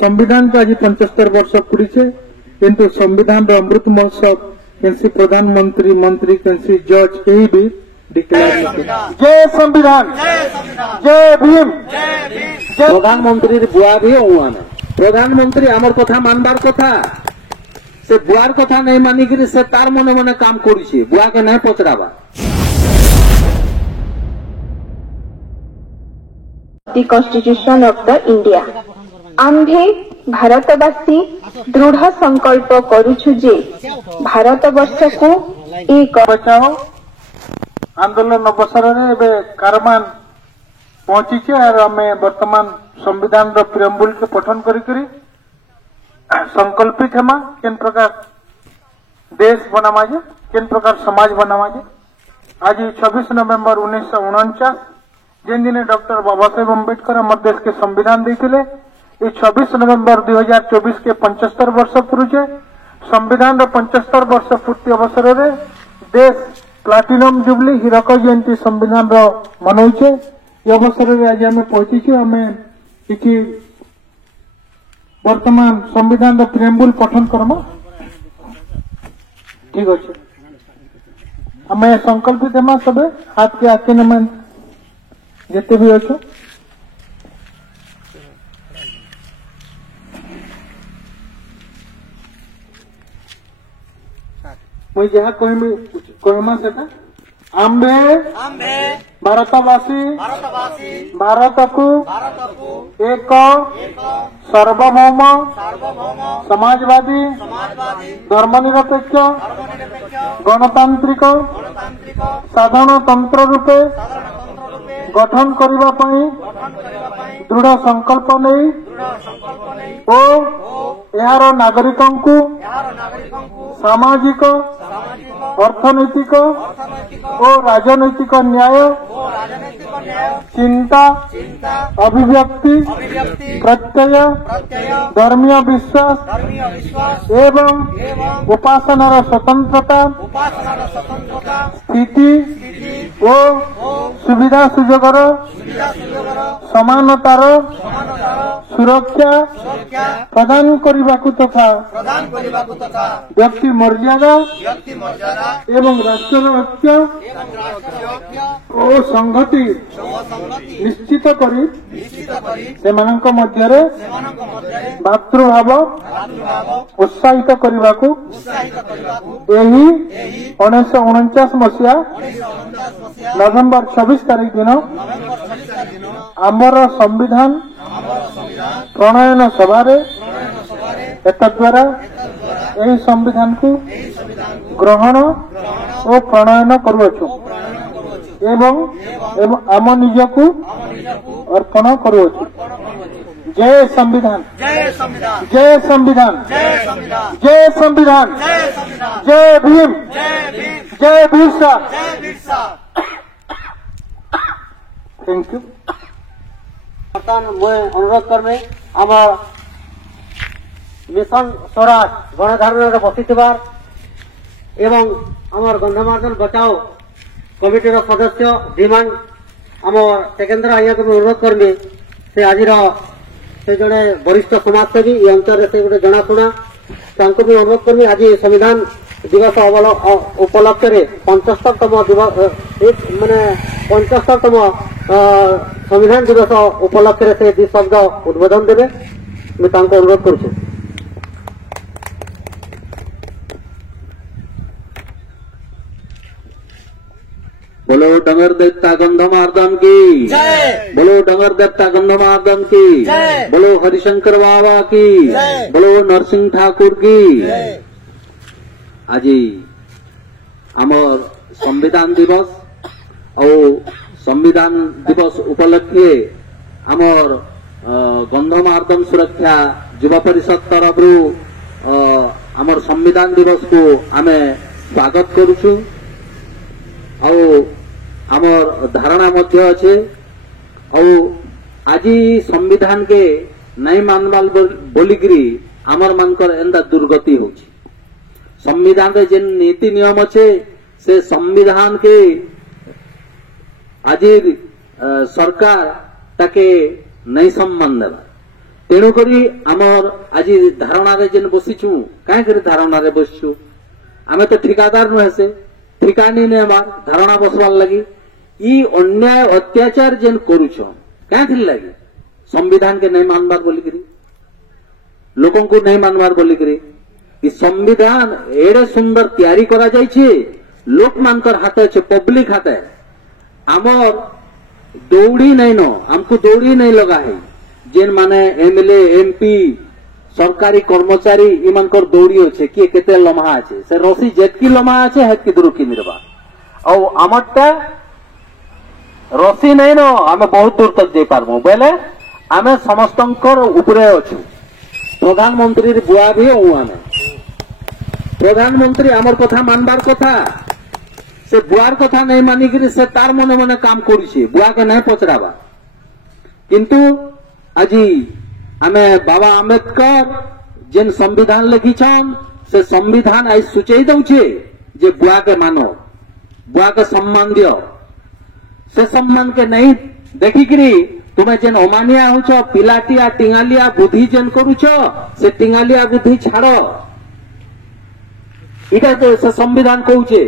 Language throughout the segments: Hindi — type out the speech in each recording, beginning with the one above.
संविधान को आज 75 वर्ष पूरी किंतु संविधान अमृत महोत्सव कैसी प्रधानमंत्री मंत्री कैसी जज यही भी डिक्लेयर जय संविधान जय भीम प्रधानमंत्री बुआ भी हुआ प्रधानमंत्री आमर कथा मानबार कथा से बुआर कथा नहीं मानिक से तार मने मने काम करी बुआ के नहीं पचरावा The Constitution of the India. आम्भे भारतवासी दृढ़ संकल्प करुछु जे भारत वर्ष को एक बचाओ आंदोलन अवसर में कारमान पहुंची और आम वर्तमान संविधान प्रियम्बुल के पठन करी संकल्पित हेमा केन प्रकार देश बनावाजे केन प्रकार समाज बनावाजे आज 26 नवेम्बर 1949 जिन दिन डॉक्टर बाबा साहेब अम्बेडकर हमारे देश के संविधान देते 26 नवेम्बर 2024 के 75 वर्ष पूर्वे संविधान 75 वर्ष पूर्ति अवसर में देश प्लाटिनम जुबली हीरक जयंती संविधान मनौचे ये अवसर में आज आम पहुंची आम कि वर्तमान संविधान प्रियम्बुल पठन करमा ठीक अच्छे आम संकल्पित हेमा सब हाथ के आके न जिते भी अच्छे मुझे जहाँ कहमा से आम्बे भारतवासी भारत को एक सार्वभौम समाजवादी धर्मनिरपेक्ष गणतांत्रिक साधारणतंत्र रूपे गठन करबा पई दृढ़ संकल्प नहीं यार नागरिकों को सामाजिक अर्थनैतिक और राजनैतिक न्याय चिंता अभिव्यक्ति प्रत्यय धर्मीय विश्वास एवं उपासनार स्वतंत्रता स्थिति और सुविधा सुजोगर समानतार सुरक्षा प्रदान करने तथा व्यक्ति मर्यादा एवं राष्ट्र ऐक्य और संहति निश्चित करी सेमानक मध्यरे भातृभाव उत्साहित करने को यही 1949 मसीहा नवेम्बर 26 तारीख दिन आमर संविधान प्रणयन सभा द्वारा यही संविधान को ग्रहण और प्रणयन करुअछु एवं आम निज को अर्पण करुअछु जय संविधान जय संविधान जय संविधान जय भीम जय बिरसा थैंक यू मैं अनुरोध करमे आम मिशन स्वराज गणधारण बसी एवं आमर गंधमार्दन बचाओ कमिटी सदस्य धीमान आम टेकेन्द्र आज्ञा को अनुरोध करमी से आज से जड़े वरिष्ठ समाजसेवी ये अंचल से गोटे जनाशुना भी अनुरोध करमी आज संविधान दिवस उपलक्ष्य 75तम दिवस माने 75तम संविधान दिवस उपलक्ष्य से दि शब्द उद्बोधन देवे मैं अनुरोध करुचे। बोलो डंगर देवता गंधमार्दन की बोलो डंगर देवता गंधमार्दन की बोलो हरिशंकर बाबा की बोलो नरसिंह ठाकुर की आज आमर संविधान दिवस और संविधान दिवस उपलक्षे आमर गंधमार्दन सुरक्षा युवा परिषद तरफ आमर संविधान दिवस को आमे स्वागत करुछु आमर धारणा मध्य अच्छे आज संविधान के नहीं मानवाल बोलिकी आमर मानकर एंदा दुर्गति हो संविधान रे जेन नीति नियम अच्छे से संविधान के आज सरकार ताके नहीं सम्मान देवा तेणुक आमर आज धारणा जेन बसीचु कहीं धारणा बसचु आम तो ठिकादार नुहे से ठिका नहीं नेबार धारणा बसवार लगी ई अन्याय अत्याचार जेन करुछ क्या लगी संविधान के नहीं मानबार बोलिकी लोकों को नहीं मानबार बोलिकी संविधान एडे सुंदर तैयारी करा जाइछे लोक मानकर हाथ अच्छे पब्लिक हाथ है आमर दौड़ी नहीं नो हमको दौड़ी नहीं लगा है जेन माने एमएलए एमपी सरकारी कर्मचारी इमानकर दौड़ी अच्छे किए केते लम्हा अच्छे से रसी जेतकी लम्हा अच्छे हेतकी दूर की निर्वा और आमरटा रसी नहीं नो आम बहुत दूर तक जाई पारबो बेले आम समस्तंकर उपरे अच्छु प्रधानमंत्री बुआ भी हूँ आम प्रधानमंत्री आमर कथा मानबार कथा से बुआर कथा नहीं मानिक से तार मने मने काम करुछे बुआ के नहीं पचराबा किंतु आज आमे बाबा आम्बेडकर जेन संविधान लिखिछन से संविधान आज सूचई दउछे जे बुआ के मानो बुआ के सम्मान दियो से सम्मान के नहीं देखिकी तुम्हें जेन अमानिया होछ पिलाटिया टिंगालिया बुद्धि जेन करुछ से टिंगालिया बुद्धि छाड़ इटा तो से संविधान कहूचे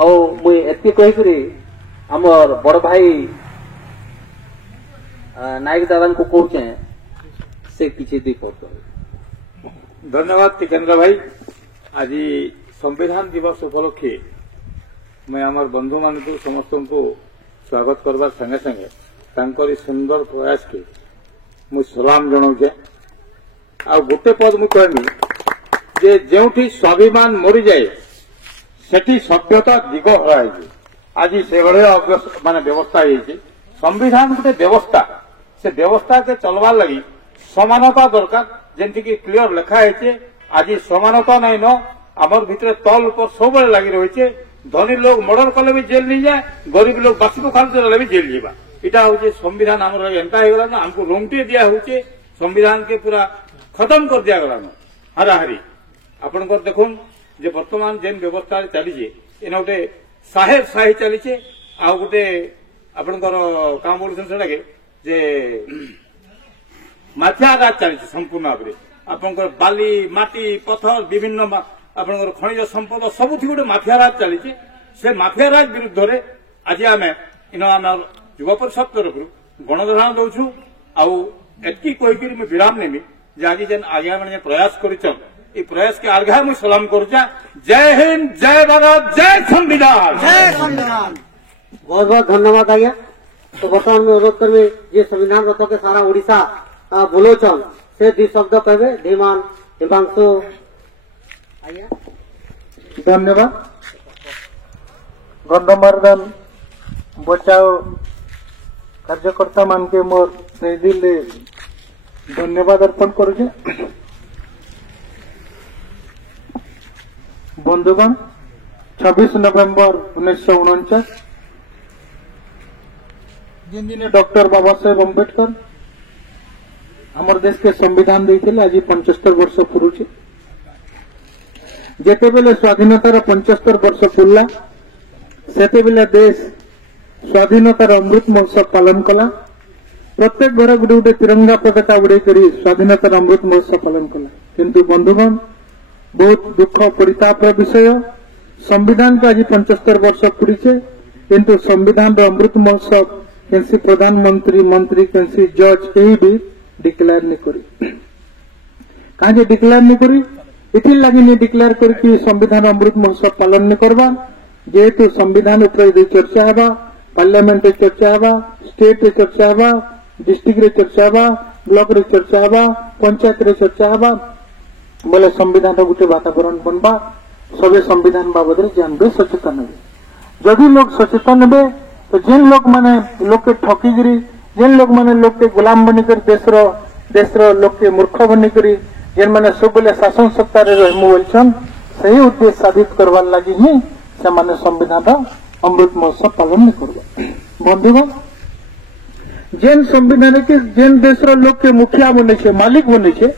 और मुई एति कहिकरी हमर बड़ भाई नायक दादा को कहूचे से किछि दी करतो धन्यवाद टिकेंद्र भाई आज संविधान दिवस उपलक्षे मैं आमर बंधु मान को समस्त को स्वागत करवार संगे संगे तांकर सुंदर प्रयास के मु सलाम जनाऊे आ गोटे पद मु कहमी जे जेउठी स्वाभिमान मरी जाए सेठी सभ्यता दिग हराई आज से माने व्यवस्था है संविधान गोटे व्यवस्था से व्यवस्था के चलवार लगी समानता दरकार जेमती कि क्लियर लिखा है आज समानता नहीं न आमर भितर तल ऊपर सब लगी रही धनी लोग मर्डर कले भी जेल नहीं जाए गरीब लोग बासी को खाली चले भी जेल जावा इटा हूँ संविधान आम एंता होगा आमको रोंगटे दिया होचे संविधान के पूरा खत्म कर दिया गला हाराहारी आपण देखुन जे वर्तमान जेन व्यवस्था चली इन गोटे साहेब साही चली आ गोटे आपणकर क्या बोलते से जे माफिया राज चली संपूर्ण भाव में आपणकर बाली माटी पथर विभिन्न आपणकर खनिज संपद सबुठी गोटे माफिया राज चली से माफिया राज विरुद्ध में आज आम इन आम युवा परिषद तरफ गणधारणा दौचु आती कहीकि विराम नेमी जे आज जेन आज्ञा मैंने प्रयास कर प्रयास के आर्घा मुझे सलाम करुचा जय हिंद जय भारत जय संविधान बहुत बहुत धन्यवाद आज्ञा। तो बर्तमान में अनुरोध करबे जे संविधान रथ के सारा ओडिशा बोलोचन से दी शब्द कहबे धीमान हिमांशु आज्ञा। धन्यवाद गंधमार्दन बचाओ कार्यकर्ता मान के मोर नई दिल्ली धन्यवाद अर्पण करुचे। बंधुगण 26 नवेम्बर 1949 जिन दिन डॉक्टर बाबा साहेब अम्बेडकर हमर देश के संविधान देते आज 75 वर्ष पुरुचे जेते बेले स्वाधीनतार 75 वर्ष पुरला सेते बेले देश स्वाधीनतार अमृत महोत्सव पालन कला प्रत्येक घर गुटे गुटे तिरंगा पताका उड़े करी स्वाधीनतार अमृत महोत्सव पालन कला किंतु बंधुगण बहुत दुख परिताप विषय संविधान को आज 75 वर्ष पुरीचे किंतु संविधान अमृत महोत्सव कैसी प्रधानमंत्री मंत्री कैसी जज कहीं भी डिक्लेयर नहीं करी कहीं डिक्लेयर नहीं करी इथि लगी नहीं डिक्लेयर करके संविधान अमृत महोत्सव पालन नहीं करवा जेहेतु संविधान ऊपर चर्चा हवा पार्लियामेंट चर्चा हवा स्टेट चर्चा हवा डिस्ट्रिक्ट चर्चा हवा ब्लॉक रे चर्चा हवा पंचायत रे चर्चा हवा बोले संविधान गोटे वातावरण बनवा सबे संविधान बाबद जानबे सचेतन हे जदि लोग सचेतन हे तो जिन लोग माने लोग के ठकीगिरी जिन लोग माने लोग के गुलाम बनिकर देशर लोग के मूर्ख बनिकर जेन माने सब बोले शासन सत्ता रे रहमु बोलछन सही उद्देश्य साबित करवार लगी ही से माने संविधान अमृत महोत्सव पालन नहीं करबा। बंधुगण जेन संविधान के जेन देशर लोग के मुखिया बने छे मालिक बने छे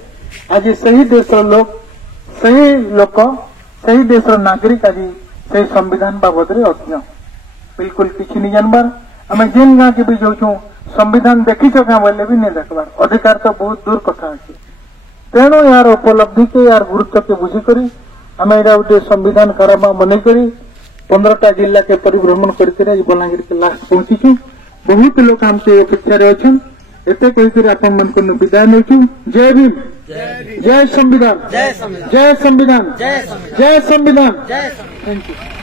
आज सही देशर लोग सही देशर नागरिक आज सही संविधान बाबद रे अज्ञ बिल्कुल किसी नहीं जानबार आम जेन गाँ के भी जाऊँ संविधान देखिछ क्या बोले भी नहीं देखबार अधिकार तो बहुत दूर कथा अच्छे तेणु यार उपलब्धि के यार गुरुत्व के बुझीकरी आम यहाँ गोटे संविधान कारामा बनईकरी 15टा जिला के परिभ्रमण करके बलांगीर के लास्ट पहुंचीचु बहुत लोग हमसे अपेक्षा अच्छा एते कहीकि आपण मन को विदाय नौचु जय भीम जय संविधान जय संविधान जय संविधान थैंक यू।